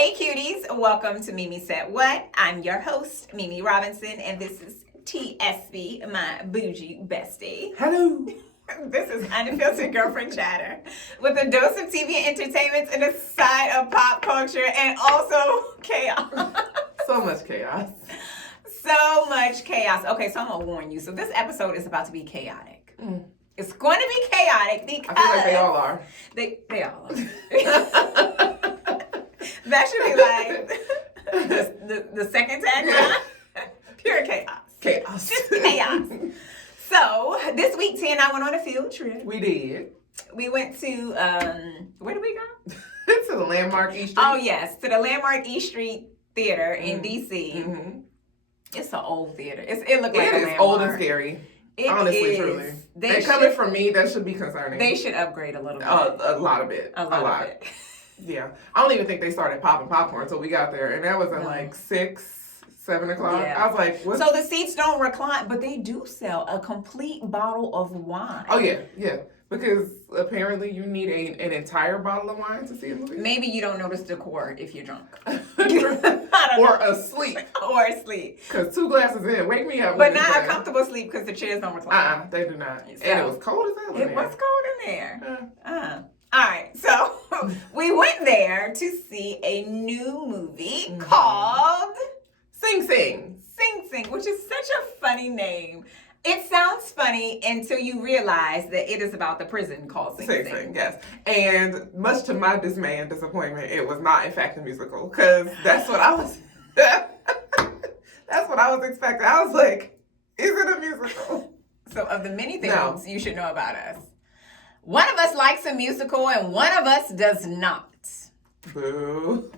Hey cuties, welcome to Mimi Said What. I'm your host, Mimi Robinson, and this is Espi, my bougie bestie. Hello. This is Unfiltered Girlfriend Chatter with a dose of TV and entertainment and a side of pop culture and also chaos. So much chaos. So much chaos. Okay, so I'm going to warn you. So this episode is about to be chaotic. It's going to be chaotic because... I feel like they all are. They all are. That should be like the second tagline. Pure chaos. Chaos. Just chaos. So, this week, T and I went on a field trip. We did. We went to, where did we go? To the Landmark East Street. Oh, yes. To the Landmark East Street Theater in D.C. Mm-hmm. It's an old theater. It looked like a Landmark. It is old and scary. Honestly, truly. They coming from me, that should be concerning. They should upgrade a little bit. A lot of it. A lot of it. Yeah. I don't even think they started popping popcorn until we got there. And that was at like 6, 7 o'clock. Yeah. I was like, what? So the seats don't recline, but they do sell a complete bottle of wine. Oh, yeah. Yeah. Because apparently you need an entire bottle of wine to see a movie. Maybe you don't notice the cord if you're drunk. Or asleep. Or asleep. Because 2 glasses in, wake me up. But not a comfortable sleep because the chairs don't recline. They do not. So, and it was cold as hell in there. It was cold in there. All right, so we went there to see a new movie called Sing Sing. Sing Sing, which is such a funny name. It sounds funny until you realize that it is about the prison called Sing Sing. Sing, yes. And much to my dismay and disappointment, it was not in fact a musical. Because that's what I was that's what I was expecting. I was like, is it a musical? So of the many things you should know about us, one of us likes a musical and one of us does not. Boo.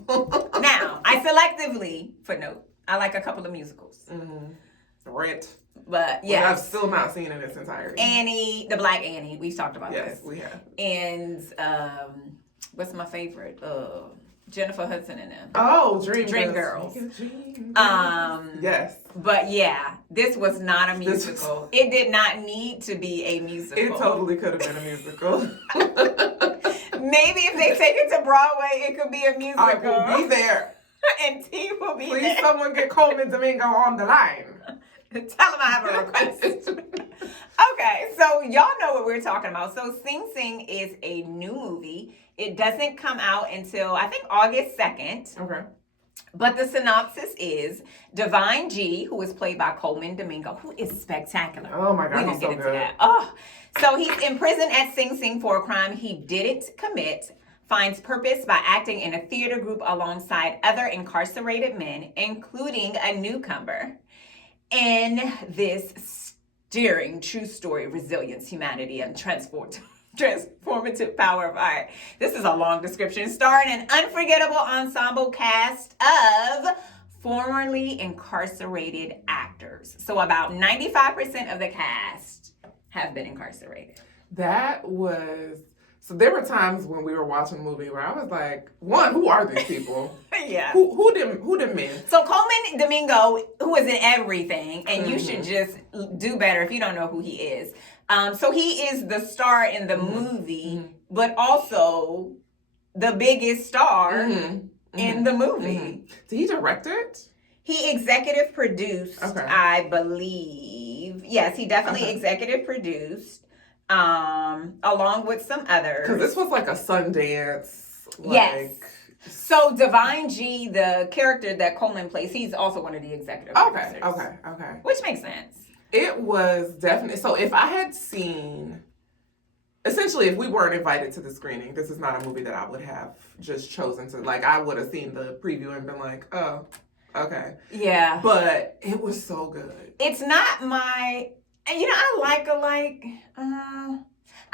Now, I selectively, footnote, I like a couple of musicals. Rent. But yeah, I've still not seen it in its entirety. Annie, the Black Annie. We've talked about this. Yes, we have. And what's my favorite? Jennifer Hudson in them. Oh, Dreamgirls. Yes. But yeah, this was not a musical. It did not need to be a musical. It totally could have been a musical. Maybe if they take it to Broadway, it could be a musical. I will be there. And T will be there. Please, someone get Colman Domingo on the line. Tell him I have a request. Okay, so y'all know what we're talking about. So Sing Sing is a new movie. It doesn't come out until, I think, August 2nd. Okay. But the synopsis is Divine G, who is played by Colman Domingo, who is spectacular. Oh my God, we're gonna he's get so into good. that. Oh, so he's in prison at Sing Sing for a crime he didn't commit, finds purpose by acting in a theater group alongside other incarcerated men, including a newcomer. In this stirring true story of resilience, humanity, and transformative power of art. This is a long description, starring an unforgettable ensemble cast of formerly incarcerated actors. So about 95% of the cast have been incarcerated. So there were times when we were watching a movie where I was like, one, who are these people? Yeah. Who them men? So Colman Domingo, who is in everything, and you should just do better if you don't know who he is. So he is the star in the movie, but also the biggest star in the movie. Did he direct it? He executive produced, I believe. Yes, he definitely executive produced. Along with some others. Because this was like a Sundance. Yes. So Divine G, the character that Colman plays, he's also one of the executive producers. Okay. Which makes sense. It was definitely, so if I had seen, essentially if we weren't invited to the screening, this is not a movie that I would have just chosen to, like I would have seen the preview and been like, oh, okay. Yeah. But it was so good. It's not my... I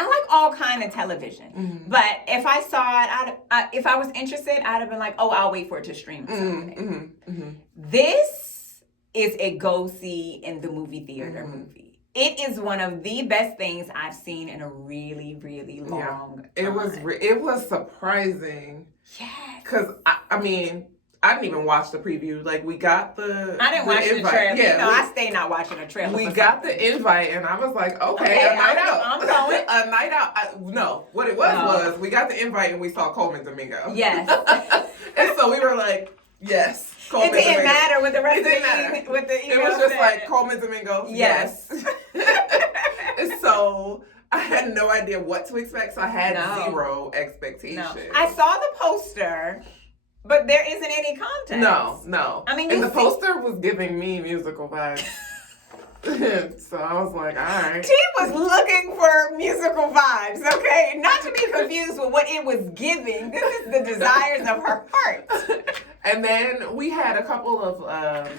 like all kind of television. But if I saw it, if I was interested, I'd have been like, oh, I'll wait for it to stream or something. This is a go see in the movie theater movie. It is one of the best things I've seen in a really, really long time. It was surprising. Yes. Because, I mean, I didn't even watch the preview. Like, we got I didn't watch the trailer. Yeah, I stay not watching a trailer. We got the invite, and I was like, okay, a night out. I'm going. A night out. No, what it was we got the invite, and we saw Colman Domingo. Yes. And so we were like, yes. Colman Domingo. It didn't matter with the rest of the It was just like Colman Domingo. Yes. And so I had no idea what to expect, so I had zero expectation. No. I saw the poster. But there isn't any context. No. I mean, and the poster was giving me musical vibes. So I was like, all right. She was looking for musical vibes, okay? Not to be confused with what it was giving. This is the desires of her heart. And then we had a couple of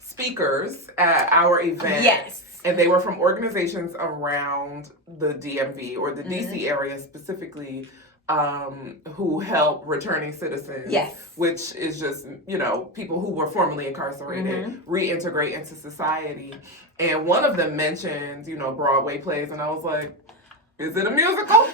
speakers at our event. Yes. And they were from organizations around the DMV or the DC area specifically. Who help returning citizens, which is just, people who were formerly incarcerated, reintegrate into society. And one of them mentioned, Broadway plays, and I was like, is it a musical?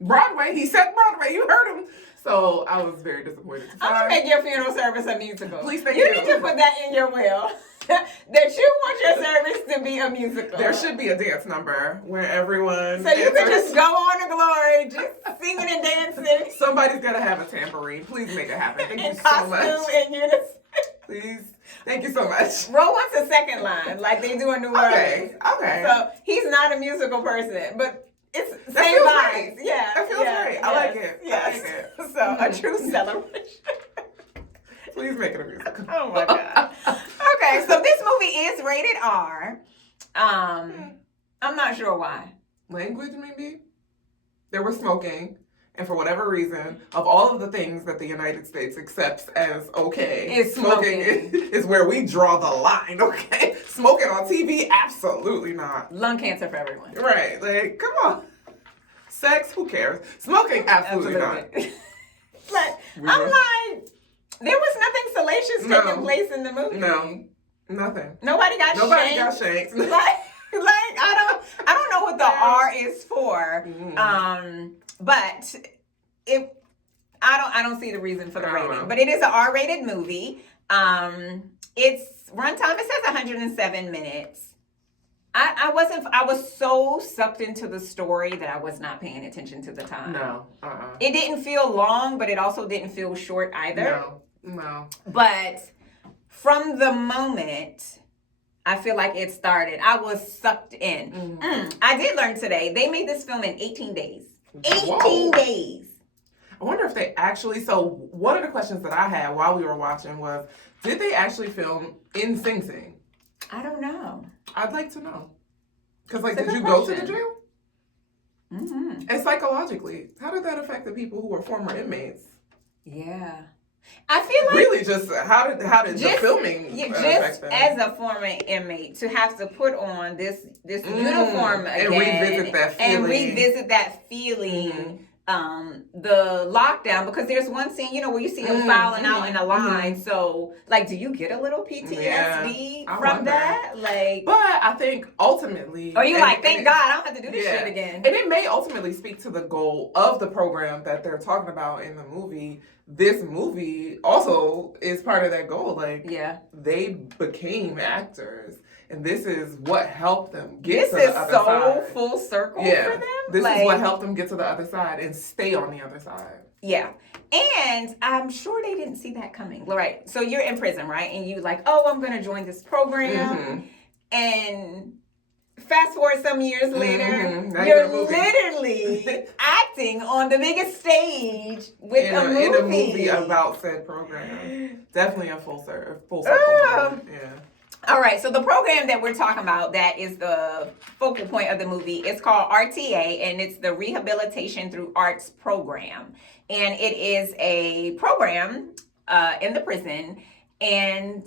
Broadway, he said Broadway, you heard him. So I was very disappointed. I'm going to make your funeral service a musical. Please, thank you. You need to put that in your will. That you want your service to be a musical. There should be a dance number where everyone... So you can just go on to glory, just singing and dancing. Somebody's got to have a tambourine. Please make it happen. Thank you so much. In unison. Please. Thank you so much. Ro wants a second line, like they do in New Orleans. Okay. So he's not a musical person, but it's same vibes. Right. Yeah. That feels great. I like it. Yes. I like it. So a true celebration. Please make it a musical. Oh my God. Okay, so this movie is rated R. I'm not sure why. Language, maybe? There was smoking. And for whatever reason, of all of the things that the United States accepts as okay, smoking is where we draw the line, okay? Smoking on TV, absolutely not. Lung cancer for everyone. Right, like, come on. Sex, who cares? Smoking, absolutely not. But I'm like, there was nothing salacious taking place in the movie. No, nothing. Nobody got shanked. Like I don't know what the R is for. But I don't see the reason for the rating. But it is an R-rated movie. Its runtime, it says 107 minutes. I was so sucked into the story that I was not paying attention to the time. No. It didn't feel long, but it also didn't feel short either. No. But from the moment I feel like it started, I was sucked in. I did learn today, they made this film in 18 days. 18 days. I wonder if they actually, so one of the questions that I had while we were watching was, did they actually film in Sing Sing? I don't know. I'd like to know. Because, like, did you go to the jail? And psychologically, how did that affect the people who were former inmates? Yeah. I feel like really just how did the filming affect them? As a former inmate to have to put on this uniform again and revisit that feeling. The lockdown, because there's one scene, where you see them filing out in a line. So, like, do you get a little PTSD from that? Like, but I think ultimately, or you thank God I don't have to do this shit again. And it may ultimately speak to the goal of the program that they're talking about in the movie. This movie also is part of that goal. Like, they became actors. And this is what helped them get to the other side. This is so full circle for them. This is what helped them get to the other side and stay on the other side. Yeah. And I'm sure they didn't see that coming. Right. So you're in prison, right? And you like, oh, I'm going to join this program. And fast forward some years later, you're literally acting on the biggest stage with a movie. In a movie about said program. Definitely a full circle. Yeah. All right, so the program that we're talking about that is the focal point of the movie is called RTA, and it's the Rehabilitation Through Arts Program. And it is a program in the prison, and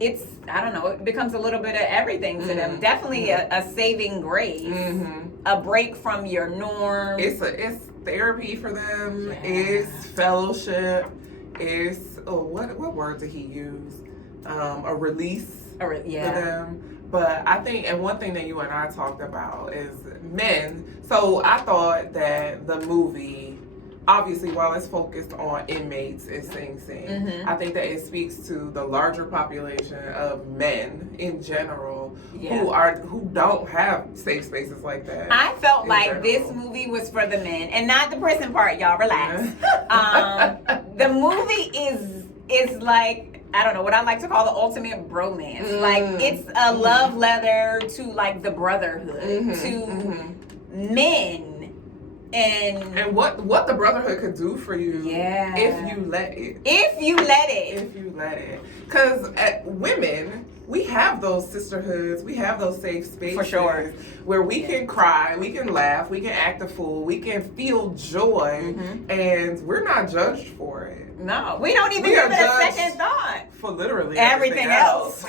it's, I don't know, it becomes a little bit of everything to them. Definitely a saving grace, a break from your norm. It's therapy for them. It's fellowship. It's, what word did he use? A release for them. But I think, and one thing that you and I talked about is men. So I thought that the movie obviously, while it's focused on inmates and Sing Sing, Mhm. I think that it speaks to the larger population of men in general who don't have safe spaces like that. I felt in like general. this movie was for the men, and not the prison part. Y'all relax. The movie is like, I don't know, what I like to call the ultimate bromance. Like, it's a love letter to like the brotherhood, to men. And what the brotherhood could do for you if you let it. If you let it. If you let it. Because women, we have those sisterhoods, we have those safe spaces. For sure. Where we can cry, we can laugh, we can act a fool, we can feel joy, and we're not judged for it. No, we don't even give it a second thought. For literally everything else.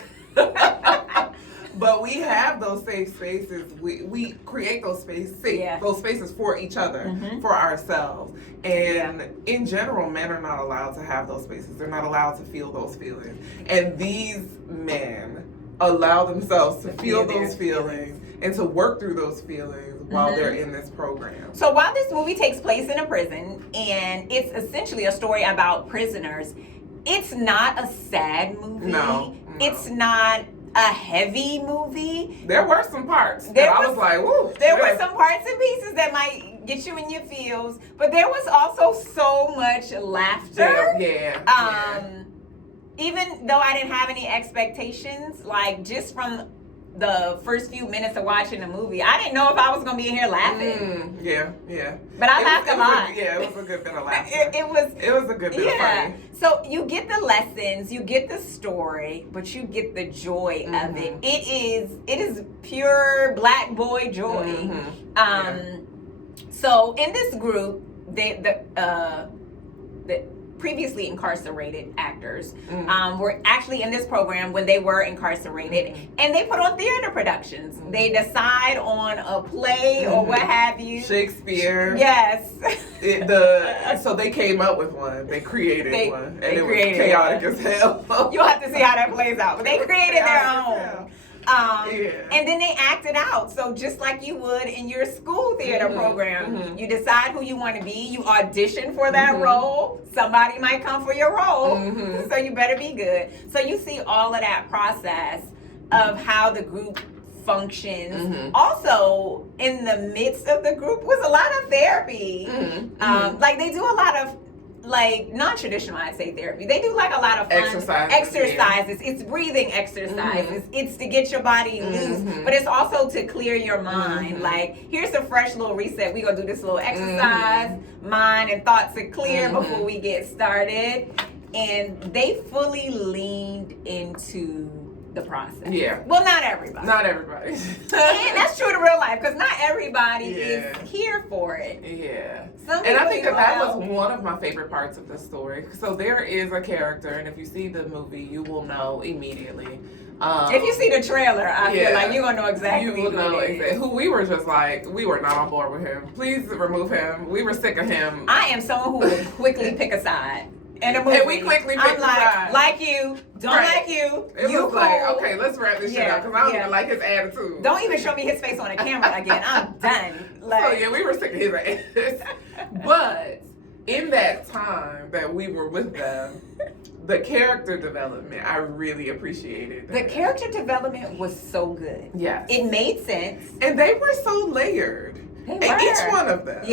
But we have those safe spaces. We create those spaces for each other, for ourselves. And in general, men are not allowed to have those spaces. They're not allowed to feel those feelings. And these men allow themselves to feel those feelings and to work through those feelings while they're in this program. So while this movie takes place in a prison, and it's essentially a story about prisoners, it's not a sad movie. No. It's not a heavy movie. There were some parts that I was like, woo. There were some parts and pieces that might get you in your feels, but there was also so much laughter. Even though I didn't have any expectations, like just from the first few minutes of watching the movie, I didn't know if I was going to be in here laughing. But I laughed a lot. It was a good bit of laughter. It was a good bit of funny. So you get the lessons, you get the story, but you get the joy of it. It is pure black boy joy. So in this group, the previously incarcerated actors were actually in this program when they were incarcerated, and they put on theater productions. They decide on a play or what have you. Shakespeare. Yes. So they came up with one. They created one, and it was chaotic as hell. You'll have to see how that plays out, but they created their own. And then they act it out. So just like you would in your school theater program, you decide who you want to be. You audition for that role. Somebody might come for your role, so you better be good. So you see all of that process of how the group functions. Also, in the midst of the group was a lot of therapy. Like they do a lot of like non-traditional, I'd say, therapy. They do like a lot of fun exercises. It's breathing exercises. It's to get your body loose, but it's also to clear your mind. Like, here's a fresh little reset. We're gonna do this little exercise. Mind and thoughts are clear before we get started. And they fully leaned into the process. Well, not everybody. Not everybody. And that's true to real life, because not everybody is here for it. And I think that was one of my favorite parts of the story. So there is a character, and if you see the movie, you will know immediately. If you see the trailer, I feel like you're going to know exactly who we were just like, we were not on board with him. Please remove him. We were sick of him. I am someone who will quickly pick a side. In a movie, and we quickly picked like you, don't like you. It you was cool. like, okay, let's wrap this shit up, because I don't even like his attitude. Don't even show me his face on the camera again. I'm done. Like, so we were sick of his ass. But in that time that we were with them, the character development, I really appreciated. The character development was so good. Yes. It made sense. And they were so layered. And each one of them.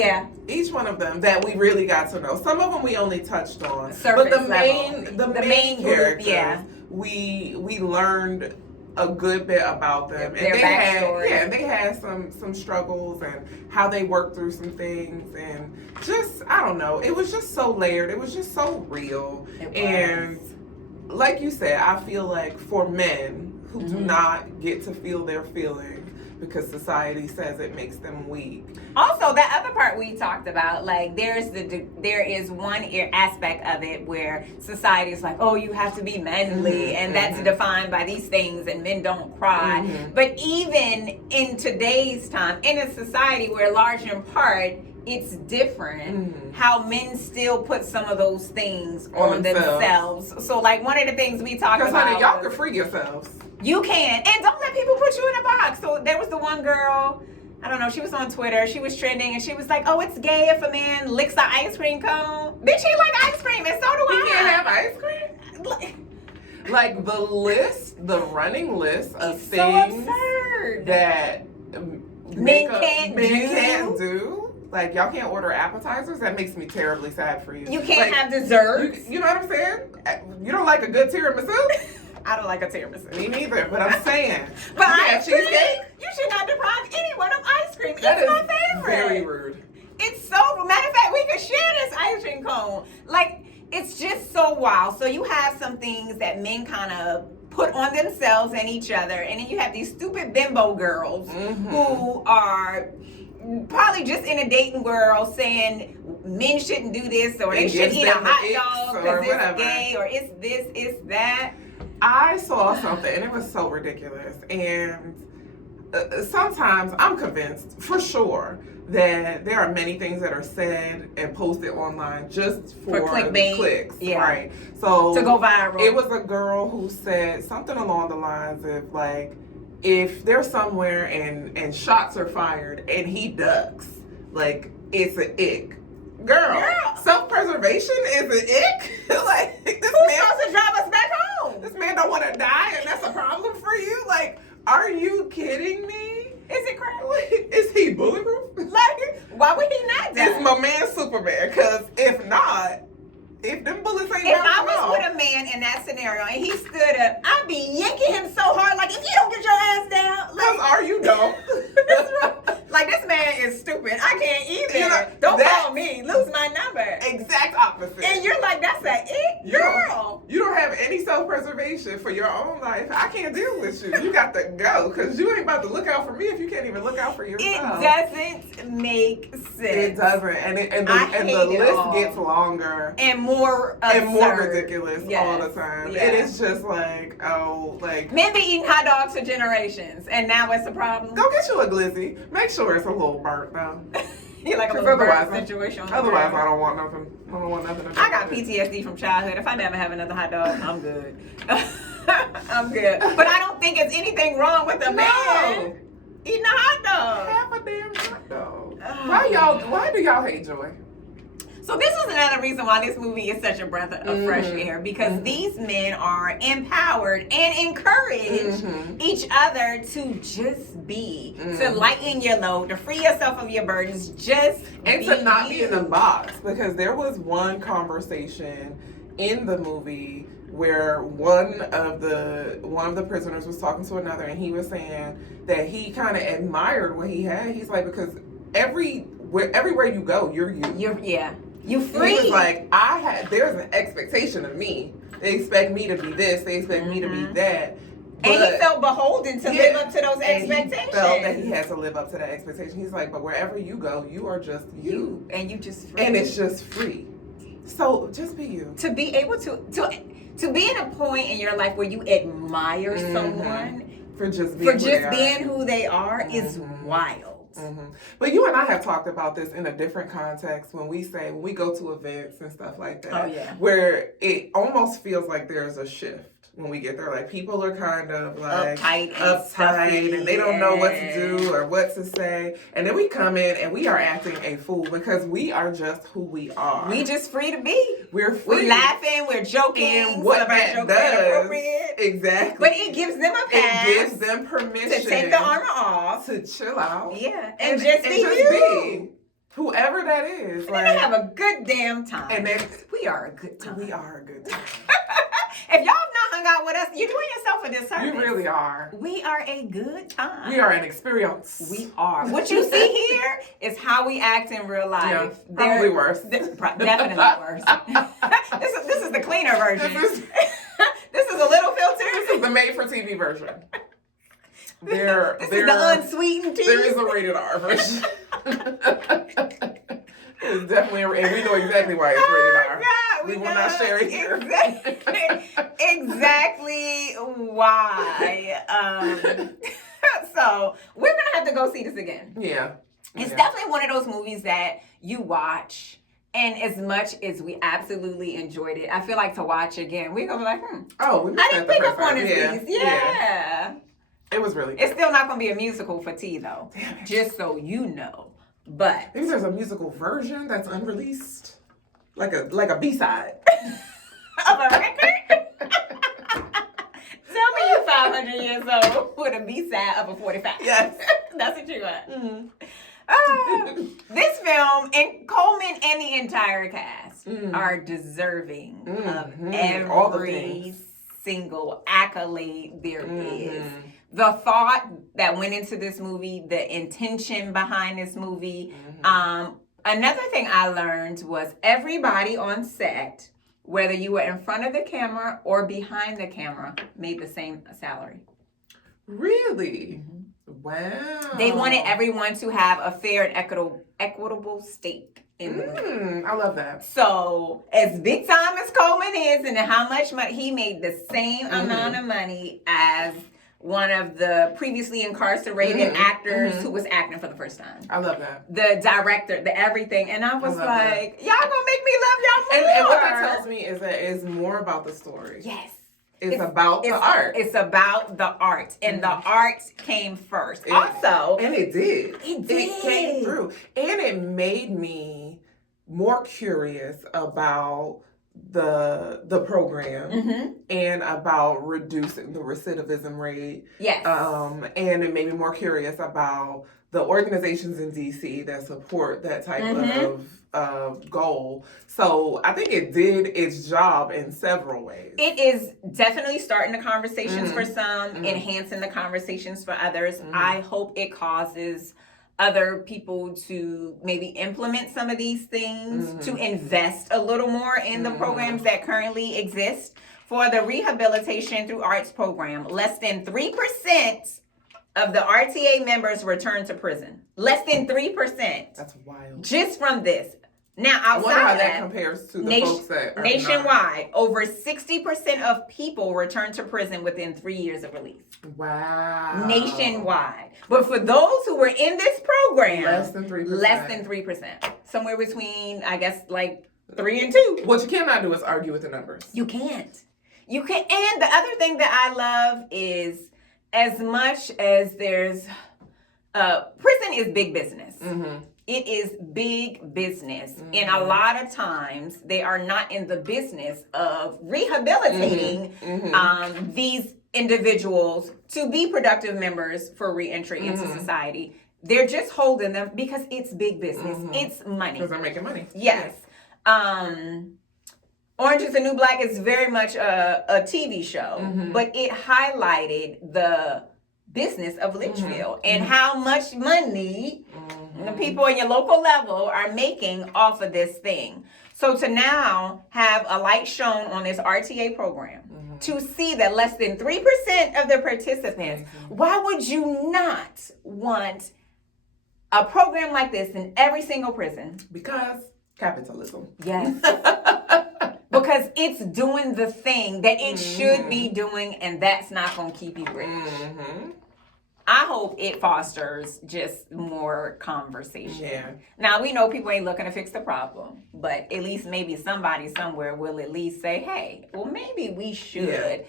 Each one of them that we really got to know. Some of them we only touched on. Surface but the level. main characters, group, we learned a good bit about them. Their backstory. They had some struggles and how they worked through some things, and just, I don't know, it was just so layered. It was just so real. And like you said, I feel like for men who do not get to feel their feelings, because society says it makes them weak. Also, that other part we talked about, like there is one aspect of it where society is like, oh, you have to be manly, and that's defined by these things, and men don't cry. But even in today's time, in a society where large in part it's different, how men still put some of those things on themselves. So like one of the things we talked about, honey, y'all can free yourselves. You can. And don't let people put you in a box. So there was the one girl, I don't know, she was on Twitter, she was trending, and she was like, oh, it's gay if a man licks an ice cream cone. Bitch, he like ice cream, and so do I. He can't have ice cream? Like the running list of it's things so absurd. that Men can't do. Like, y'all can't order appetizers? That makes me terribly sad for you. You can't like, have desserts. You know what I'm saying? You don't like a good tiramisu? I don't like a tiramisu. Me neither, but I'm saying. But you ice cream, cheesecake? you should not deprive anyone of ice cream. That it's is my favorite. very rude. It's so, matter of fact, we could share this ice cream cone. Like, it's just so wild. So you have some things that men kind of put on themselves and each other, and then you have these stupid bimbo girls who are probably just in a dating world saying men shouldn't do this, or they shouldn't eat a hot dog because it's gay, or it's this, it's that. I saw something and it was so ridiculous, and sometimes I'm convinced for sure that there are many things that are said and posted online just for clickbait. Clicks, yeah. Right? So to go viral. It was a girl who said something along the lines of like, if they're somewhere and shots are fired and he ducks, like, it's an ick. Girl. Self-preservation is an ick? Like, this Who's man supposed to drive us back home? This man don't want to die and that's a problem for you? Like, are you kidding me? Is it crazy? Is he bulletproof? Like, why would he not die? Is my man Superman? Because if not, if them bullets ain't if bouncing I was off, with a man in that scenario and he stood up, I'd be yanking him so hard, like, if you don't get your ass down, like, are you dumb? like, this man is stupid. I can't either. You know, don't call me. Lose my number. Exact opposite. And you're like, that's a it, girl. You don't have any self-preservation for your own life. I can't deal with you. You got to go, because you ain't about to look out for me if you can't even look out for yourself. It doesn't make sense. It doesn't, and the list gets longer and more absurd. And more ridiculous Yes. all the time. Yeah. It is just like, oh, like, men be eating hot dogs for generations, and now it's a problem. go get you a glizzy. Make sure it's a little burnt though. You like a 'Cause little burnt otherwise, situation. Otherwise, I don't want nothing. I don't want nothing to do I got with it. PTSD from childhood. If I never have another hot dog, I'm good. I'm good. But I don't think it's anything wrong with a man eating a hot dog. Half a damn hot dog. Oh. Why do y'all hate Joy? So this is another reason why this movie is such a breath of fresh air, because these men are empowered and encourage each other to just be, to lighten your load, to free yourself of your burdens, just And be to not be you. in a box, because there was one conversation in the movie where one of the prisoners was talking to another, and he was saying that he kind of admired what he had. He's like, because everywhere you go, you're you. You free. He was like, there's an expectation of me. They expect me to be this. They expect me to be that. And he felt beholden to live up to those expectations. He felt that he had to live up to that expectation. He's like, but wherever you go, you are just you. And you just free. And it's just free. So just be you. To be able to be in a point in your life where you admire someone for just being who they are is wild. But you and I have talked about this in a different context when we go to events and stuff like that. Oh, yeah. Where it almost feels like there's a shift when we get there. Like, people are kind of like uptight and they don't know what to do or what to say. And then we come in and we are acting a fool because we are just who we are. We just free to be. We're free. We're laughing, we're joking. And what that does, exactly. But it gives them a pass. It gives them permission to take the armor off. To chill out. Yeah. And just be you. Whoever that is. And they have a good damn time. And then we are a good time. We are a good time. If y'all have not hung out with us, you're doing yourself a disservice. You really are. We are a good time. We are an experience. We are. What you see here is how we act in real life. Yeah, probably worse. Definitely worse. This is the cleaner version. This is a little filter. This is the made-for-TV version. This is the unsweetened tea. There is a rated R version. It's definitely, and we know exactly why it's rated R. God, we will not share it here. Exactly why. So we're gonna have to go see this again. Yeah. It's definitely one of those movies that you watch, and as much as we absolutely enjoyed it, I feel like to watch again, we're gonna be like, oh, we I didn't pick up on these. Yeah. It was really good. It's still not going to be a musical for T, though. Damn it. Just so you know. But maybe there's a musical version that's unreleased, like a B-side of a record. Tell me you're 500 years old with a B-side of a 45. Yes. That's what you got. Mm-hmm. This film, and Colman and the entire cast are deserving of every single accolade there is. The thought that went into this movie, the intention behind this movie. Another thing I learned was everybody on set, whether you were in front of the camera or behind the camera, made the same salary. Really? Wow. They wanted everyone to have a fair and equitable stake in the movie. I love that. So, as big time as Colman is and how much money, he made the same amount of money as one of the previously incarcerated actors who was acting for the first time. I love that. The director, the everything. And I was like, y'all gonna make me love y'all more. And what that tells me is that it's more about the story. Yes. It's about the art. It's about the art. And the art came first. Also. And it did. It did. It came through. And it made me more curious about the program and about reducing the recidivism rate. Yes. And it made me more curious about the organizations in DC that support that type of goal. So I think it did its job in several ways. It is definitely starting the conversations for some, enhancing the conversations for others. I hope it causes other people to maybe implement some of these things, to invest a little more in the programs that currently exist. For the Rehabilitation Through Arts program, less than 3% of the RTA members return to prison. Less than 3%. That's wild. Just from this. Now, I wonder outside how of that compares to the folks that are nationwide, over 60% of people return to prison within 3 years of release. Wow. Nationwide. But for those who were in this program, less than 3%. Less than 3%. Somewhere between, I guess, like 3 and 2. What you cannot do is argue with the numbers. You can't. You can. And the other thing that I love is, as much as there's prison is big business. It is big business. And a lot of times they are not in the business of rehabilitating these individuals to be productive members for reentry into society. They're just holding them because it's big business. It's money. Because they're making money. Yes. Orange is the New Black is very much a TV show, but it highlighted the business of Litchfield and how much money the people in your local level are making off of this thing. So to now have a light shown on this RTA program, to see that less than 3% of the participants, why would you not want a program like this in every single prison? Because capitalism. Yes. Because it's doing the thing that it should be doing, and that's not going to keep you rich. I hope it fosters just more conversation. Yeah. Now, we know people ain't looking to fix the problem, but at least maybe somebody somewhere will at least say, hey, well, maybe we should.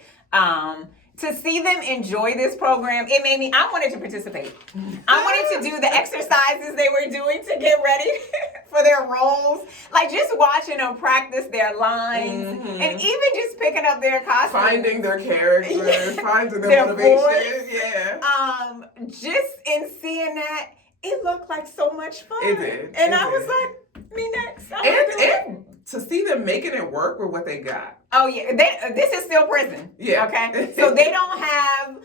To see them enjoy this program, it made me, I wanted to participate. I wanted to do the exercises they were doing to get ready for their roles. Like just watching them practice their lines and even just picking up their costumes. Finding their characters, finding their motivation. Voice. Just in seeing that, it looked like so much fun. It did. And I was like, me next. And to see them making it work with what they got. Oh yeah, this is still prison. Yeah. Okay. So they don't have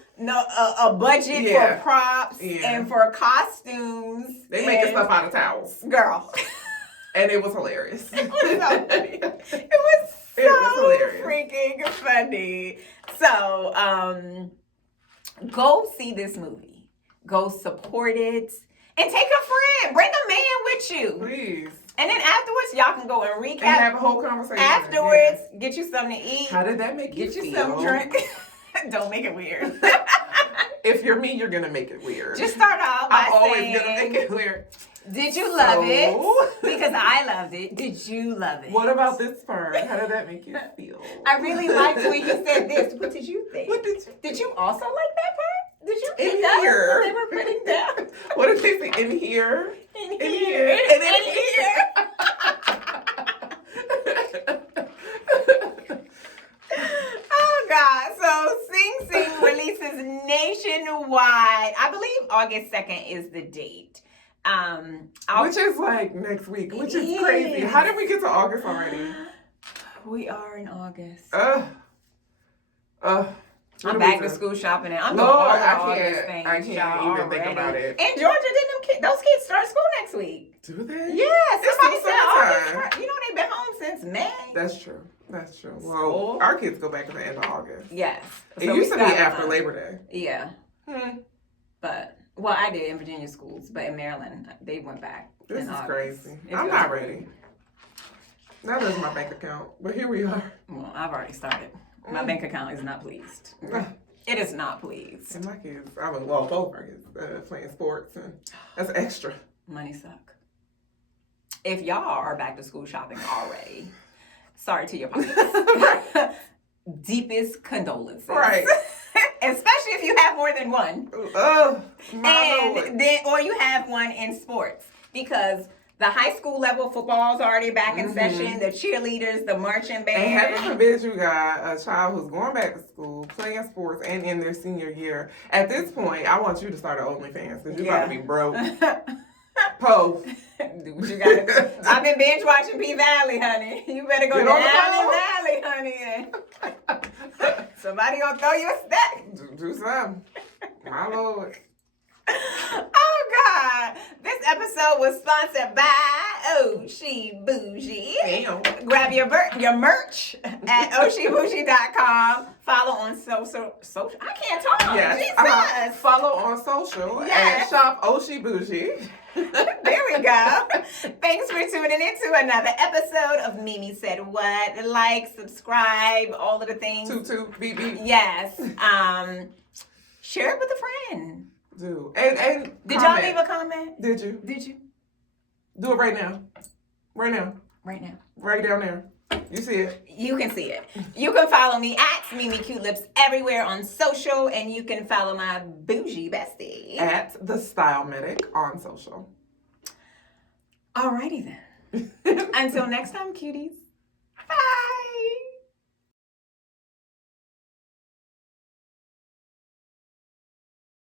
a budget for props and for costumes. They making stuff out of towels, girl. And it was hilarious. It was so funny. It was so freaking funny. So go see this movie. Go support it. And take a friend. Bring a man with you. Please. And then afterwards, y'all can go and recap. And have a whole conversation. Afterwards, get you something to eat. How did that make you feel? Get you some drink. Don't make it weird. If you're me, you're going to make it weird. Just start off by I'm always going to make it weird. Did you love it? Because I loved it. Did you love it? What about this part? How did that make you feel? I really liked when you said this. What did you think? What did you Did you also like that part? Did Did you In pick up here. what they were putting down? What did they say? In here? In In here. here. And then In here. Oh God! So Sing Sing releases nationwide. I believe August 2nd is the date. Which is like next week, which is It crazy. is. How did we get to August already? We are in August. What I'm are back we to doing? school shopping, and I'm doing Lord, all the I August can't. things. I can't y'all, even think already. about it. In Georgia, those kids start school next week. Do they? Yeah, It's somebody still said August. summertime. You know they've been home since May. That's true. That's true. Well, School. our kids go back at the end of August. Yes. It So used we to be got after time. Labor Day. Yeah, but well, I did in Virginia schools, but in Maryland they went back. This in is August. crazy. It I'm feels not good. ready. That is my bank account. But here we are. Well, I've already started. My bank account is not pleased. It is not pleased. And my kids, both of our kids playing sports, and that's extra. Money suck. If y'all are back to school shopping already, sorry to your pockets. Deepest condolences. Right. Especially if you have more than one. My Lord. And then, or you have one in sports, because the high school level football is already back in session. The cheerleaders, the marching band. And heaven forbid you got a child who's going back to school, playing sports, and in their senior year. At this point, I want you to start an OnlyFans because you're about to be broke. Post. Do what you gotta. I've been binge watching P Valley, honey. You better go Get on the down in phone. Valley, honey. Somebody gonna throw you a stack. Do something. My Lord. Oh God! This episode was sponsored by Oshi Bougie. Damn. Grab your merch at oshibougie.com. Follow on social. I can't talk. Yes. Jesus. Follow on social Yes. at Shop Oshi Bougie. There we go. Thanks for tuning in to another episode of Mimi Said What. Like, subscribe, all of the things. Toot, beep, beep. Yes. Share it with a friend. Do. And Did comment. y'all leave a comment? Did you? Did you? Do it right now. Right now. Right now. Right down there. You see it. You can see it. You can follow me at MimiCuteLips everywhere on social, and you can follow my bougie bestie At The Style Medic on social. Alrighty then. Until next time, cuties. Bye.